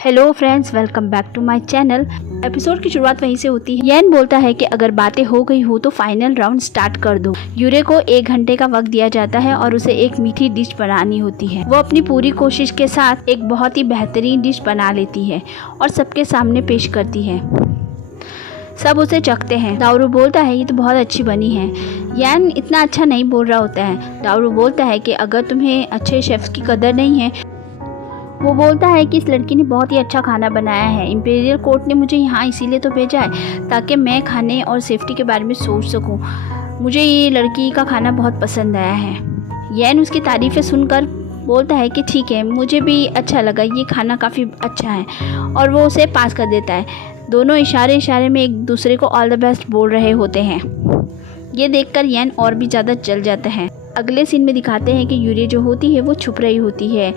Hello friends, welcome back to my channel. Episode की शुरुआत वहीं से होती है। येन बोलता है कि अगर बातें हो गई हो तो फाइनल राउंड स्टार्ट कर दो। यूरे को 1 घंटे का वक्त दिया जाता है और उसे एक मीठी डिश बनानी होती है। वो अपनी पूरी कोशिश के साथ एक बहुत ही बेहतरीन डिश बना लेती है और सबके सामने पेश करती है। सब उसे चखते हैं। दारू बोलता है ये तो बहुत अच्छी बनी है। येन इतना अच्छा नहीं बोल रहा होता है। दारू बोलता है कि अगर तुम्हें अच्छे शेफ्स की कदर नहीं है। वो बोलता है कि इस लड़की ने बहुत ही अच्छा खाना बनाया है। इंपीरियल कोर्ट ने मुझे यहाँ इसीलिए तो भेजा है ताकि मैं खाने और सेफ्टी के बारे में सोच सकूँ। मुझे ये लड़की का खाना बहुत पसंद आया है। येन उसकी तारीफ़ें सुनकर बोलता है कि ठीक है, मुझे भी अच्छा लगा, ये खाना काफ़ी अच्छा है, और वो उसे पास कर देता है। दोनों इशारे में एक दूसरे को ऑल द बेस्ट बोल रहे होते हैं। ये देखकर येन और भी ज़्यादा जल जाता है। अगले सीन में दिखाते हैं कि यूरे जो होती है वो छुप रही होती है।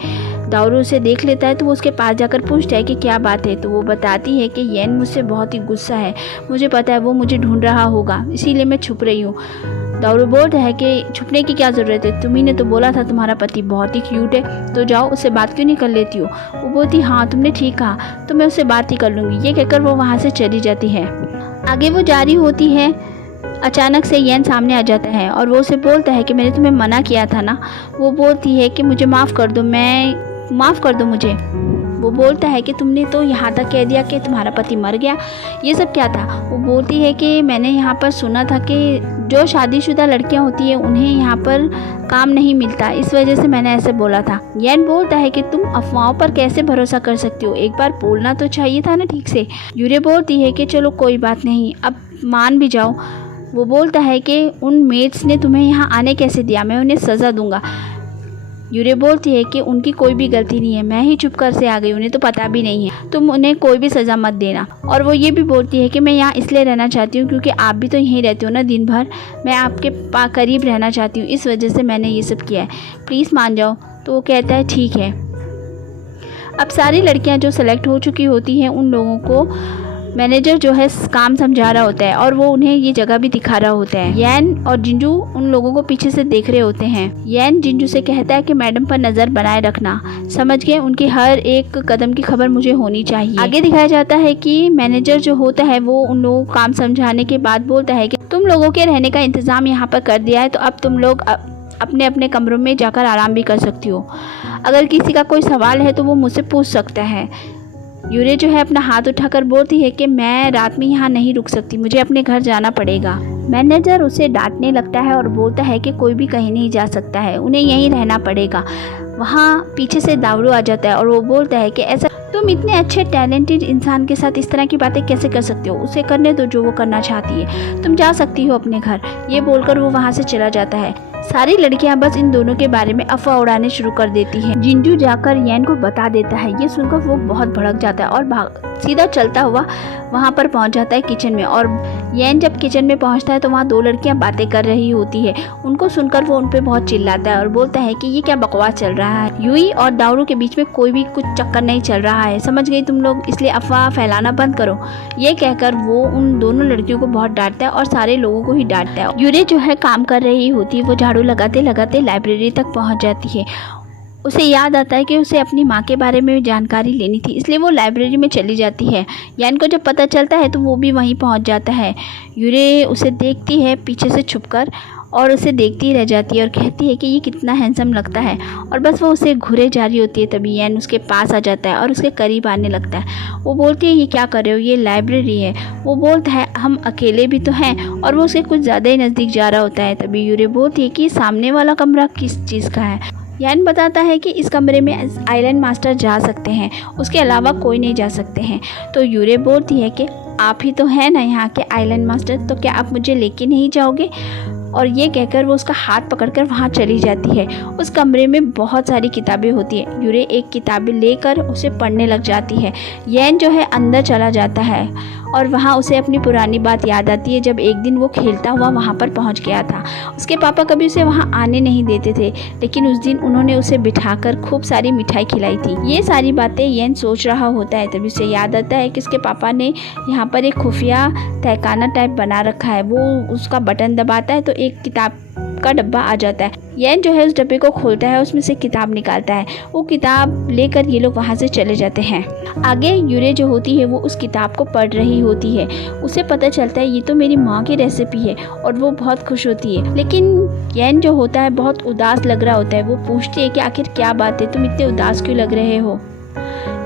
दारू उसे देख लेता है तो वो उसके पास जाकर पूछता है कि क्या बात है। तो वो बताती है कि येन मुझसे बहुत ही गुस्सा है, मुझे पता है वो मुझे ढूंढ रहा होगा, इसीलिए मैं छुप रही हूँ। दारू बोलता है कि छुपने की क्या ज़रूरत है, तुम्ही ने तो बोला था तुम्हारा पति बहुत ही क्यूट है, तो जाओ उससे बात क्यों नहीं कर लेती हो। वो बोलती हाँ तुमने ठीक कहा, तो मैं उससे बात ही कर लूँगी। ये कहकर वो वहाँ से चली जाती है। आगे वो जारी होती है। अचानक से येन सामने आ जाता है और वो उसे बोलता है कि मैंने तुम्हें मना किया था ना। वो बोलती है कि मुझे माफ़ कर दो मुझे। वो बोलता है कि तुमने तो यहाँ तक कह दिया कि तुम्हारा पति मर गया, ये सब क्या था। वो बोलती है कि मैंने यहाँ पर सुना था कि जो शादीशुदा लड़कियाँ होती हैं उन्हें यहाँ पर काम नहीं मिलता, इस वजह से मैंने ऐसे बोला था। येन बोलता है कि तुम अफवाहों पर कैसे भरोसा कर सकती हो, एक बार बोलना तो चाहिए था ना ठीक से। यूरे बोलती है कि चलो कोई बात नहीं, अब मान भी जाओ। वो बोलता है कि उन मेड्स ने तुम्हें यहाँ आने कैसे दिया, मैं उन्हें सज़ा दूंगा। यूरे बोलती है कि उनकी कोई भी गलती नहीं है, मैं ही चुप कर से आ गई, उन्हें तो पता भी नहीं है, तुम उन्हें कोई भी सज़ा मत देना। और वो ये भी बोलती है कि मैं यहाँ इसलिए रहना चाहती हूँ क्योंकि आप भी तो यहीं रहती हो ना दिन भर, मैं आपके करीब रहना चाहती हूँ, इस वजह से मैंने ये सब किया है, प्लीज़ मान जाओ। तो वो कहता है ठीक है। अब सारी लड़कियाँ जो सेलेक्ट हो चुकी होती हैं उन लोगों को मैनेजर जो है काम समझा रहा होता है और वो उन्हें ये जगह भी दिखा रहा होता है। येन और जिंजू उन लोगों को पीछे से देख रहे होते हैं। येन जिंजू से कहता है कि मैडम पर नज़र बनाए रखना, समझ गए, उनकी हर एक कदम की खबर मुझे होनी चाहिए। आगे दिखाया जाता है कि मैनेजर जो होता है वो उन लोगों को काम समझाने के बाद बोलता है कि तुम लोगों के रहने का इंतज़ाम यहाँ पर कर दिया है, तो अब तुम लोग अपने अपने कमरों में जाकर आराम भी कर सकती हो। अगर किसी का कोई सवाल है तो वो मुझसे पूछ सकता है। यूरे जो है अपना हाथ उठाकर बोलती है कि मैं रात में यहाँ नहीं रुक सकती, मुझे अपने घर जाना पड़ेगा। मैनेजर उसे डांटने लगता है और बोलता है कि कोई भी कहीं नहीं जा सकता है, उन्हें यहीं रहना पड़ेगा। वहाँ पीछे से दारू आ जाता है और वो बोलता है कि ऐसा तुम इतने अच्छे टैलेंटेड इंसान के साथ इस तरह की बातें कैसे कर सकते हो, उसे करने दो जो वो करना चाहती है, तुम जा सकती हो अपने घर। ये बोलकर वो वहाँ से चला जाता है। सारी लड़कियां बस इन दोनों के बारे में अफवाह उड़ाने शुरू कर देती हैं। जिंजू जाकर येन को बता देता है। ये सुनकर वो बहुत भड़क जाता है और सीधा चलता हुआ वहाँ पर पहुँच जाता है किचन में। और येन जब किचन में पहुँचता है तो वहाँ 2 लड़कियां बातें कर रही होती है। उनको सुनकर वो उन पर बहुत चिल्लाता है और बोलता है कि ये क्या बकवास चल रहा है, यूई और दारू के बीच में कोई भी कुछ चक्कर नहीं चल रहा है, समझ गई तुम लोग, इसलिए अफवाह फैलाना बंद करो। ये कहकर वो उन दोनों लड़कियों को बहुत डांटता है और सारे लोगों को ही डांटता है। यूरे जो है काम कर रही होती है, वो झाड़ू लगाते लगाते लाइब्रेरी तक पहुंच जाती है। उसे याद आता है कि उसे अपनी माँ के बारे में जानकारी लेनी थी, इसलिए वो लाइब्रेरी में चली जाती है। यान को जब पता चलता है तो वो भी वहीं पहुंच जाता है। यूरे उसे देखती है पीछे से छुपकर और उसे देखती रह जाती है और कहती है कि ये कितना हैंडसम लगता है, और बस वो उसे घुरे जा रही होती है। तभी येन उसके पास आ जाता है और उसके करीब आने लगता है। वो बोलती है ये क्या कर रहे हो, ये लाइब्रेरी है। वो बोलता है हम अकेले भी तो हैं, और वो उसके कुछ ज़्यादा ही नज़दीक जा रहा होता है। तभी यूरे बोलती है कि सामने वाला कमरा किस चीज़ का है। यान बताता है कि इस कमरे में आइलैंड मास्टर जा सकते हैं, उसके अलावा कोई नहीं जा सकते हैं। तो यूरे बोलती है कि आप ही तो हैं ना यहाँ के आइलैंड मास्टर, तो क्या आप मुझे लेके नहीं जाओगे। और ये कहकर वो उसका हाथ पकड़कर वहाँ चली जाती है। उस कमरे में बहुत सारी किताबें होती हैं। यूरे एक किताबें लेकर उसे पढ़ने लग जाती है। येन जो है अंदर चला जाता है और वहाँ उसे अपनी पुरानी बात याद आती है जब एक दिन वो खेलता हुआ वहाँ पर पहुँच गया था। उसके पापा कभी उसे वहाँ आने नहीं देते थे, लेकिन उस दिन उन्होंने उसे बिठाकर खूब सारी मिठाई खिलाई थी। ये सारी बातें येन सोच रहा होता है। तभी उसे याद आता है कि उसके पापा ने यहाँ पर एक खुफिया तहखाना टाइप बना रखा है। वो उसका बटन दबाता है तो एक किताब का डब्बा आ जाता है। येन जो है उस डब्बे को खोलता है, उसमें से किताब निकालता है। वो किताब लेकर ये लोग वहाँ से चले जाते हैं। आगे यूरे जो होती है वो उस किताब को पढ़ रही होती है। उसे पता चलता है ये तो मेरी माँ की रेसिपी है और वो बहुत खुश होती है। लेकिन येन जो होता है बहुत उदास लग रहा होता है। वो पूछती है कि आखिर क्या बात है, तुम इतने उदास क्यों लग रहे हो।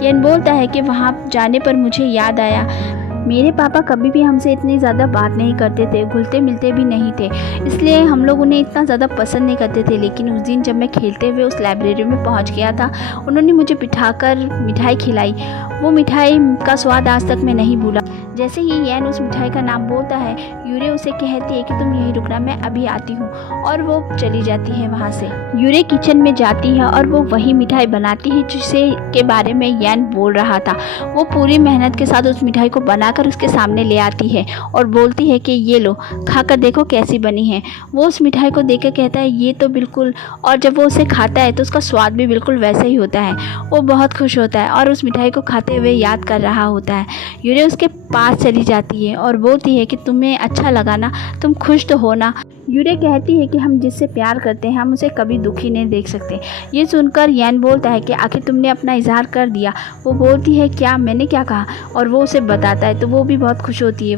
येन बोलता है कि वहाँ जाने पर मुझे याद आया मेरे पापा कभी भी हमसे इतनी ज़्यादा बात नहीं करते थे, घुलते मिलते भी नहीं थे, इसलिए हम लोग उन्हें इतना ज़्यादा पसंद नहीं करते थे। लेकिन उस दिन जब मैं खेलते हुए उस लाइब्रेरी में पहुंच गया था, उन्होंने मुझे बिठाकर मिठाई खिलाई। वो मिठाई का स्वाद आज तक मैं नहीं भूला। जैसे ही येन उस मिठाई का नाम बोलता है, यूरे उसे कहती है कि तुम यहीं रुकना, मैं अभी आती हूँ, और वो चली जाती है वहाँ से। यूरे किचन में जाती है और वो वही मिठाई बनाती है जिसे के बारे में येन बोल रहा था। वो पूरी मेहनत के साथ उस मिठाई को बनाकर उसके सामने ले आती है और बोलती है कि ये लो, खाकर देखो कैसी बनी है। वो उस मिठाई को देखकर कहता है ये तो बिल्कुल, और जब वो उसे खाता है तो उसका स्वाद भी बिल्कुल वैसा ही होता है। वो बहुत खुश होता है और उस मिठाई को खाते हुए याद कर रहा होता है। यूरे उसके पास चली जाती है और बोलती है कि तुम्हें अच्छा लगा ना, तुम खुश तो हो ना। यूरे कहती है कि हम जिससे प्यार करते हैं हम उसे कभी दुखी नहीं देख सकते। ये सुनकर येन बोलता है कि आखिर तुमने अपना इजहार कर दिया। वो बोलती है क्या, मैंने क्या कहा, और वो उसे बताता है तो वो भी बहुत खुश होती है।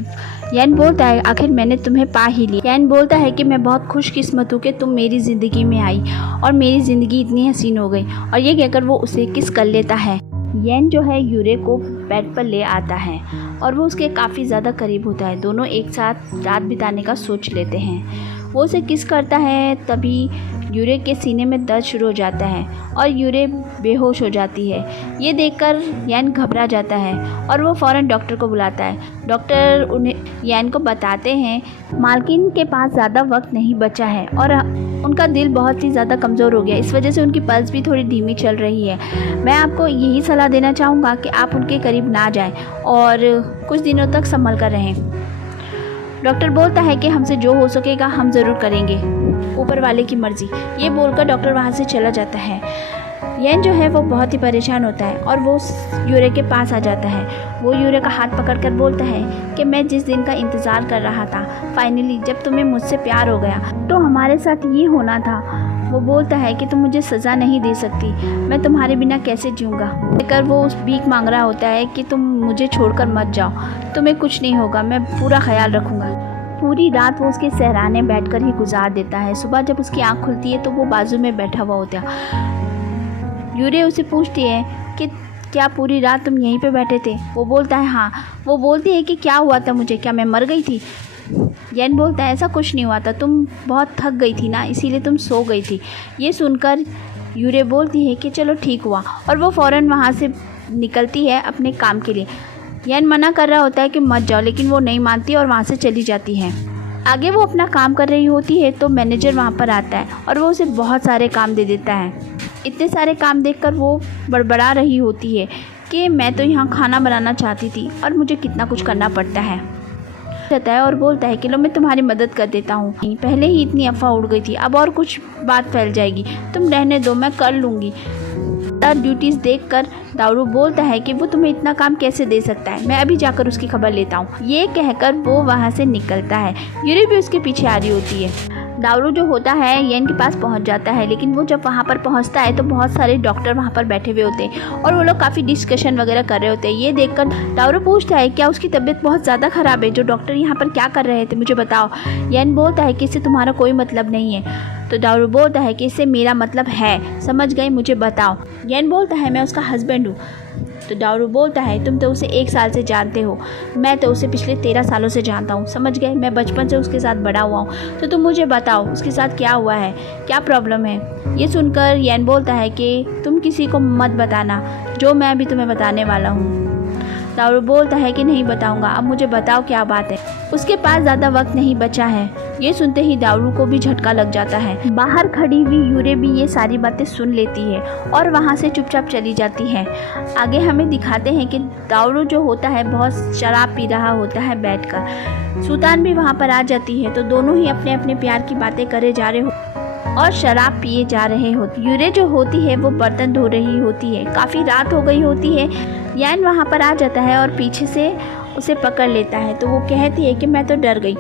येन बोलता है आखिर मैंने तुम्हें पा ही लिया। येन बोलता है कि मैं बहुत खुशकिस्मत हूँ कि तुम मेरी ज़िंदगी में आई और मेरी ज़िंदगी इतनी हसीन हो गई, और ये कहकर वो उसे किस कर लेता है। येन जो है यूरे को बेड पर ले आता है और वो उसके काफ़ी ज़्यादा करीब होता है। दोनों एक साथ रात बिताने का सोच लेते हैं। वो उसे किस करता है, तभी यूरे के सीने में दर्द शुरू हो जाता है और यूरे बेहोश हो जाती है। ये देखकर येन घबरा जाता है और वो फ़ौरन डॉक्टर को बुलाता है। डॉक्टर उन्हें येन को बताते हैं मालकिन के पास ज़्यादा वक्त नहीं बचा है और उनका दिल बहुत ही ज़्यादा कमज़ोर हो गया, इस वजह से उनकी पल्स भी थोड़ी धीमी चल रही है। मैं आपको यही सलाह देना चाहूँगा कि आप उनके करीब ना जाएं और कुछ दिनों तक संभल कर रहें। डॉक्टर बोलता है कि हमसे जो हो सकेगा हम ज़रूर करेंगे, ऊपर वाले की मर्ज़ी। ये बोलकर डॉक्टर वहाँ से चला जाता है। येन जो है वो बहुत ही परेशान होता है और वो यूरे के पास आ जाता है। वो यूरे का हाथ पकड़कर बोलता है कि मैं जिस दिन का इंतज़ार कर रहा था, फाइनली जब तुम्हें मुझसे प्यार हो गया तो हमारे साथ ये होना था। वो बोलता है कि तुम मुझे सज़ा नहीं दे सकती, मैं तुम्हारे बिना कैसे जीऊँगा। कहकर वो उस भीख मांग रहा होता है कि तुम मुझे छोड़कर मत जाओ, तुम्हें कुछ नहीं होगा, मैं पूरा ख्याल रखूँगा। पूरी रात वो उसके सहराने बैठकर ही गुजार देता है। सुबह जब उसकी आँख खुलती है तो वो बाजू में बैठा हुआ होता है। यूरे उसे पूछती है कि क्या पूरी रात तुम यहीं पे बैठे थे। वो बोलता है हाँ। वो बोलती है कि क्या हुआ था मुझे, क्या मैं मर गई थी। येन बोलता है ऐसा कुछ नहीं हुआ था, तुम बहुत थक गई थी ना, इसीलिए तुम सो गई थी। ये सुनकर यूरे बोलती है कि चलो ठीक हुआ, और वो फ़ौरन वहाँ से निकलती है अपने काम के लिए। येन मना कर रहा होता है कि मत जाओ, लेकिन वो नहीं मानती और वहाँ से चली जाती है। आगे वो अपना काम कर रही होती है तो मैनेजर वहाँ पर आता है और वो उसे बहुत सारे काम दे देता है। इतने सारे काम देखकर वो बड़बड़ा रही होती है कि मैं तो यहाँ खाना बनाना चाहती थी और मुझे कितना कुछ करना पड़ता है। जाता है और बोलता है कि लो मैं तुम्हारी मदद कर देता हूँ, पहले ही इतनी अफवाह उड़ गई थी, अब और कुछ बात फैल जाएगी, तुम रहने दो, मैं कर लूँगी। ड्यूटीज़ देखकर दारू बोलता है कि वो तुम्हें इतना काम कैसे दे सकता है, मैं अभी जाकर उसकी खबर लेता हूँ। ये कहकर वो वहाँ से निकलता है। यूरी भी उसके पीछे आ रही होती है। दारू जो होता है येन के पास पहुंच जाता है, लेकिन वो जब वहाँ पर पहुँचता है तो बहुत सारे डॉक्टर वहाँ पर बैठे हुए होते हैं और वो लोग काफ़ी डिस्कशन वगैरह कर रहे होते हैं। ये देखकर दारू पूछता है क्या उसकी तबीयत बहुत ज़्यादा ख़राब है, जो डॉक्टर यहाँ पर क्या कर रहे थे मुझे बताओ। येन बोलता है कि इससे तुम्हारा कोई मतलब नहीं है। तो दारू बोलता है कि इससे मेरा मतलब है, समझ गए, मुझे बताओ। येन बोलता है मैं उसका हस्बैंड हूँ। तो दारू बोलता है तुम तो उसे 1 साल से जानते हो, मैं तो उसे पिछले 13 सालों से जानता हूँ, समझ गए, मैं बचपन से उसके साथ बड़ा हुआ हूँ। तो तुम मुझे बताओ उसके साथ क्या हुआ है, क्या प्रॉब्लम है। ये सुनकर येन बोलता है कि तुम किसी को मत बताना जो मैं अभी तुम्हें बताने वाला हूँ। दारू बोलता है कि नहीं बताऊंगा, अब मुझे बताओ क्या बात है। उसके पास ज़्यादा वक्त नहीं बचा है। ये सुनते ही दारू को भी झटका लग जाता है। बाहर खड़ी हुई यूरे भी ये सारी बातें सुन लेती है और वहाँ से चुपचाप चली जाती है। आगे हमें दिखाते हैं कि दारू जो होता है बहुत शराब पी रहा होता है बैठकर। सुल्तान भी वहाँ पर आ जाती है तो दोनों ही अपने अपने प्यार की बातें करे जा रहे हो और शराब पिए जा रहे होते। यूरे जो होती है वो बर्तन धो रही होती है, काफ़ी रात हो गई होती है। येन वहाँ पर आ जाता है और पीछे से उसे पकड़ लेता है तो वो कहती है कि मैं तो डर गई।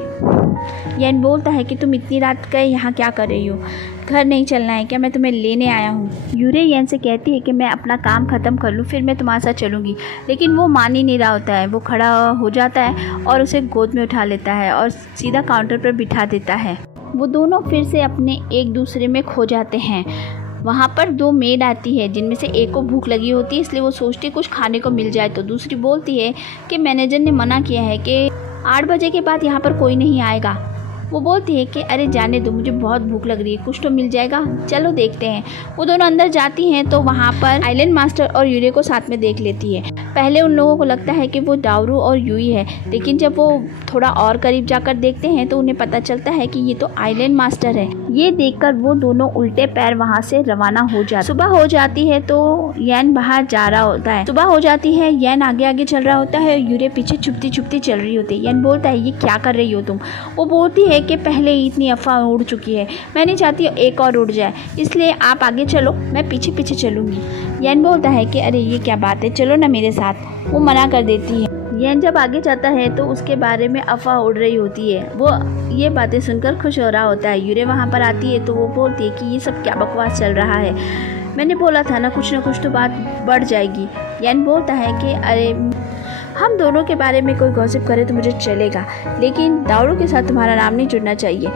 येन बोलता है कि तुम इतनी रात गए यहाँ क्या कर रही हो, घर नहीं चलना है क्या, मैं तुम्हें लेने आया हूँ। यूरे येन से कहती है कि मैं अपना काम ख़त्म कर लूँ फिर मैं तुम्हारे साथ चलूँगी, लेकिन वो मान ही नहीं रहा होता है। वो खड़ा हो जाता है और उसे गोद में उठा लेता है और सीधा काउंटर पर बिठा देता है। वो दोनों फिर से अपने एक दूसरे में खो जाते हैं। वहाँ पर 2 मेड आती है जिनमें से एक को भूख लगी होती है, इसलिए वो सोचती है कुछ खाने को मिल जाए, तो दूसरी बोलती है कि मैनेजर ने मना किया है कि 8 बजे के बाद यहाँ पर कोई नहीं आएगा। वो बोलती है कि अरे जाने दो, मुझे बहुत भूख लग रही है, कुछ तो मिल जाएगा, चलो देखते हैं। वो दोनों अंदर जाती हैं तो वहाँ पर आइलैंड मास्टर और यूरे को साथ में देख लेती है। पहले उन लोगों को लगता है कि वो दावरू और यूई है, लेकिन जब वो थोड़ा और करीब जाकर देखते हैं तो उन्हें पता चलता है कि ये तो आइलैंड मास्टर है। ये देखकर वो दोनों उल्टे पैर वहाँ से रवाना हो जाते। सुबह हो जाती है तो येन बाहर जा रहा होता है। सुबह हो जाती है, येन आगे आगे चल रहा होता है, यूरे पीछे छुपती छुपती चल रही होती है। येन बोलता है ये क्या कर रही हो तुम। वो बोलती है कि पहले ही इतनी अफवाह उड़ चुकी है, मैं नहीं चाहती एक और उड़ जाए, इसलिए आप आगे चलो, मैं पीछे पीछे चलूँगी। येन बोलता है कि अरे ये क्या बात है, चलो ना मेरे साथ। वो मना कर देती है। येन जब आगे जाता है तो उसके बारे में अफवाह उड़ रही होती है। वो ये बातें सुनकर खुश हो रहा होता है। यूरे वहाँ पर आती है तो वो बोलती है कि ये सब क्या बकवास चल रहा है, मैंने बोला था ना कुछ तो बात बढ़ जाएगी। येन बोलता है कि अरे हम दोनों के बारे में कोई गॉसिप करे तो मुझे चलेगा, लेकिन दारू के साथ तुम्हारा नाम नहीं जुड़ना चाहिए।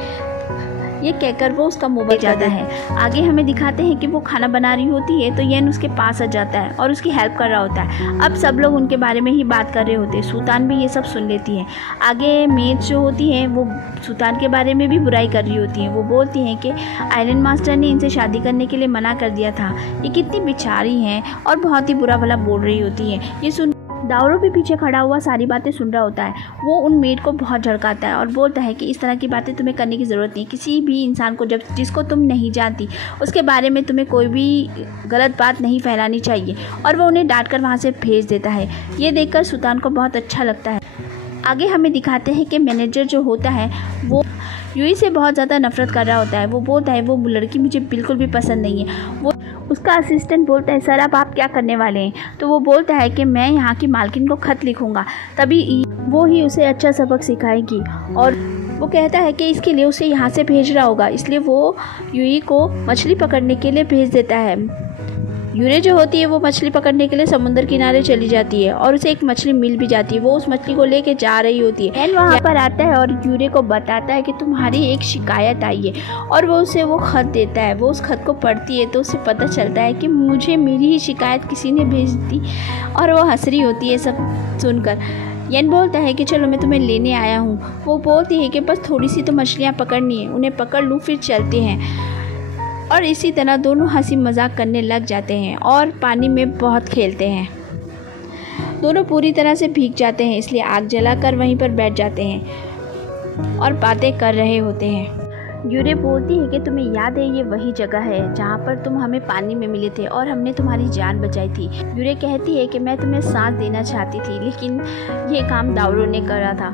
ये कहकर वो उसका मुंह बंद जाता है। आगे हमें दिखाते हैं कि वो खाना बना रही होती है तो येन उसके पास आ जाता है और उसकी हेल्प कर रहा होता है। अब सब लोग उनके बारे में ही बात कर रहे होते हैं। सुल्तान भी ये सब सुन लेती है। आगे मेड जो होती है वो सुल्तान के बारे में भी बुराई कर रही होती है। वो बोलती हैं कि आइलैंड मास्टर ने इनसे शादी करने के लिए मना कर दिया था, ये कितनी बेचारी हैं, और बहुत ही बुरा भला बोल रही होती है। ये सुन दावरो भी पीछे खड़ा हुआ सारी बातें सुन रहा होता है। वो उन मेड को बहुत झड़काता है और बोलता है कि इस तरह की बातें तुम्हें करने की ज़रूरत नहीं। किसी भी इंसान को जिसको तुम नहीं जानती उसके बारे में तुम्हें कोई भी गलत बात नहीं फैलानी चाहिए, और वो उन्हें डांट कर वहाँ से भेज देता है। ये देखकर सुल्तान को बहुत अच्छा लगता है। आगे हमें दिखाते हैं कि मैनेजर जो होता है वो यूई से बहुत ज़्यादा नफरत कर रहा होता है। वो बोलता है वो लड़की मुझे बिल्कुल भी पसंद नहीं है। वो उसका असिस्टेंट बोलता है सर अब आप क्या करने वाले हैं। तो वो बोलता है कि मैं यहाँ की मालकिन को खत लिखूँगा, तभी वो ही उसे अच्छा सबक सिखाएगी। और वो कहता है कि इसके लिए उसे यहाँ से भेज रहा होगा, इसलिए वो यूई को मछली पकड़ने के लिए भेज देता है। यूरे जो होती है वो मछली पकड़ने के लिए समुद्र किनारे चली जाती है और उसे एक मछली मिल भी जाती है। वो उस मछली को लेके जा रही होती है। एन वहाँ पर आता है और यूरे को बताता है कि तुम्हारी एक शिकायत आई है, और वो उसे वो खत देता है। वो उस खत को पढ़ती है तो उसे पता चलता है कि मुझे मेरी ही शिकायत किसी ने भेज दी, और वो हंस रही होती है सब सुनकर। येन बोलता है कि चलो मैं तुम्हें लेने आया हूँ। वो बोलती है कि बस थोड़ी सी तो मछलियाँ पकड़नी है, उन्हें पकड़ लूँ फिर चलते हैं। और इसी तरह दोनों हंसी मजाक करने लग जाते हैं और पानी में बहुत खेलते हैं। दोनों पूरी तरह से भीग जाते हैं, इसलिए आग जलाकर वहीं पर बैठ जाते हैं और बातें कर रहे होते हैं। यूरे बोलती है कि तुम्हें याद है ये वही जगह है जहाँ पर तुम हमें पानी में मिले थे और हमने तुम्हारी जान बचाई थी। यूरे कहती है कि मैं तुम्हें सांस देना चाहती थी, लेकिन ये काम दावरो ने करा था,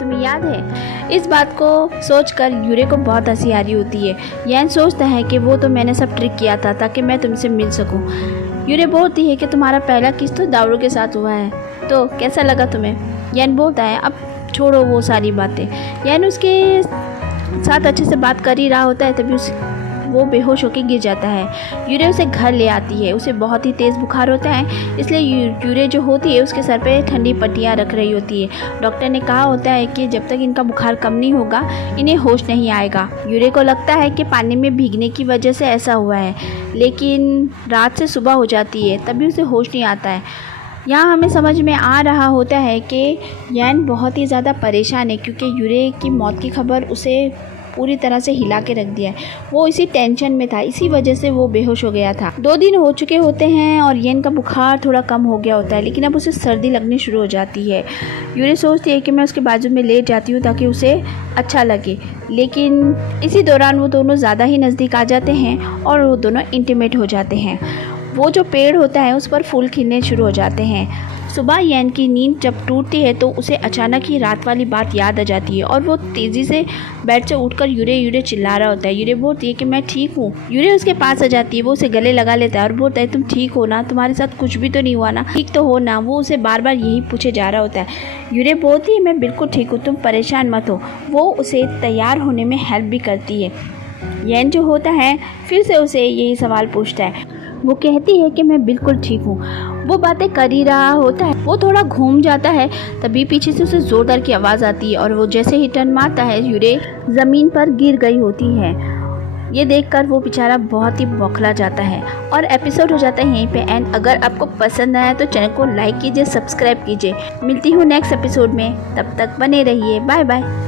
तुम्हें याद है। इस बात को सोचकर यूरे को बहुत हंसी आ रही होती है। येन सोचता है कि वो तो मैंने सब ट्रिक किया था ताकि मैं तुमसे मिल सकूं। यूरे बोलती है कि तुम्हारा पहला किस तो दावरो के साथ हुआ है, तो कैसा लगा तुम्हें। येन बोलता है अब छोड़ो वो सारी बातें। येन उसके साथ अच्छे से बात कर ही रहा होता है, तभी वो बेहोश होकर गिर जाता है। यूरे उसे घर ले आती है। उसे बहुत ही तेज़ बुखार होता है, इसलिए यूरे जो होती है उसके सर पे ठंडी पट्टियाँ रख रही होती है। डॉक्टर ने कहा होता है कि जब तक इनका बुखार कम नहीं होगा इन्हें होश नहीं आएगा। यूरे को लगता है कि पानी में भीगने की वजह से ऐसा हुआ है, लेकिन रात से सुबह हो जाती है तभी उसे होश नहीं आता है। यहाँ हमें समझ में आ रहा होता है कि येन बहुत ही ज़्यादा परेशान है, क्योंकि यूरे की मौत की खबर उसे पूरी तरह से हिला के रख दिया है। वो इसी टेंशन में था, इसी वजह से वो बेहोश हो गया था। 2 दिन हो चुके होते हैं और येन का बुखार थोड़ा कम हो गया होता है, लेकिन अब उसे सर्दी लगनी शुरू हो जाती है। यूरे सोचती है कि मैं उसके बाजू में लेट जाती हूँ ताकि उसे अच्छा लगे, लेकिन इसी दौरान वो दोनों ज़्यादा ही नज़दीक आ जाते हैं और वो दोनों इंटीमेट हो जाते हैं। वो जो पेड़ होता है उस पर फूल खिलने शुरू हो जाते हैं। सुबह येन की नींद जब टूटती है तो उसे अचानक ही रात वाली बात याद आ जाती है और वो तेज़ी से बेड से उठकर यूरे चिल्ला रहा होता है। यूरे बोलती है कि मैं ठीक हूँ। यूरे उसके पास आ जाती है, वो उसे गले लगा लेता है और बोलता है तुम ठीक हो ना, तुम्हारे साथ कुछ भी तो नहीं हुआ ना, ठीक तो हो ना। वो उसे बार बार यही पूछे जा रहा होता है। यूरे बोलती है मैं बिल्कुल ठीक हूँ, तुम परेशान मत हो। वो उसे तैयार होने में हेल्प भी करती है। येन जो होता है फिर से उसे यही सवाल पूछता है। वो कहती है कि मैं बिल्कुल ठीक हूँ। वो बातें कर ही रहा होता है, वो थोड़ा घूम जाता है, तभी पीछे से उसे ज़ोरदार की आवाज़ आती है और वो जैसे ही टर्न मारता है यूरे ज़मीन पर गिर गई होती है। ये देखकर वो बेचारा बहुत ही बौखला जाता है और एपिसोड हो जाता है यहीं पे एंड। अगर आपको पसंद आया तो चैनल को लाइक कीजिए, सब्सक्राइब कीजिए। मिलती हूँ नेक्स्ट एपिसोड में, तब तक बने रहिए। Bye bye.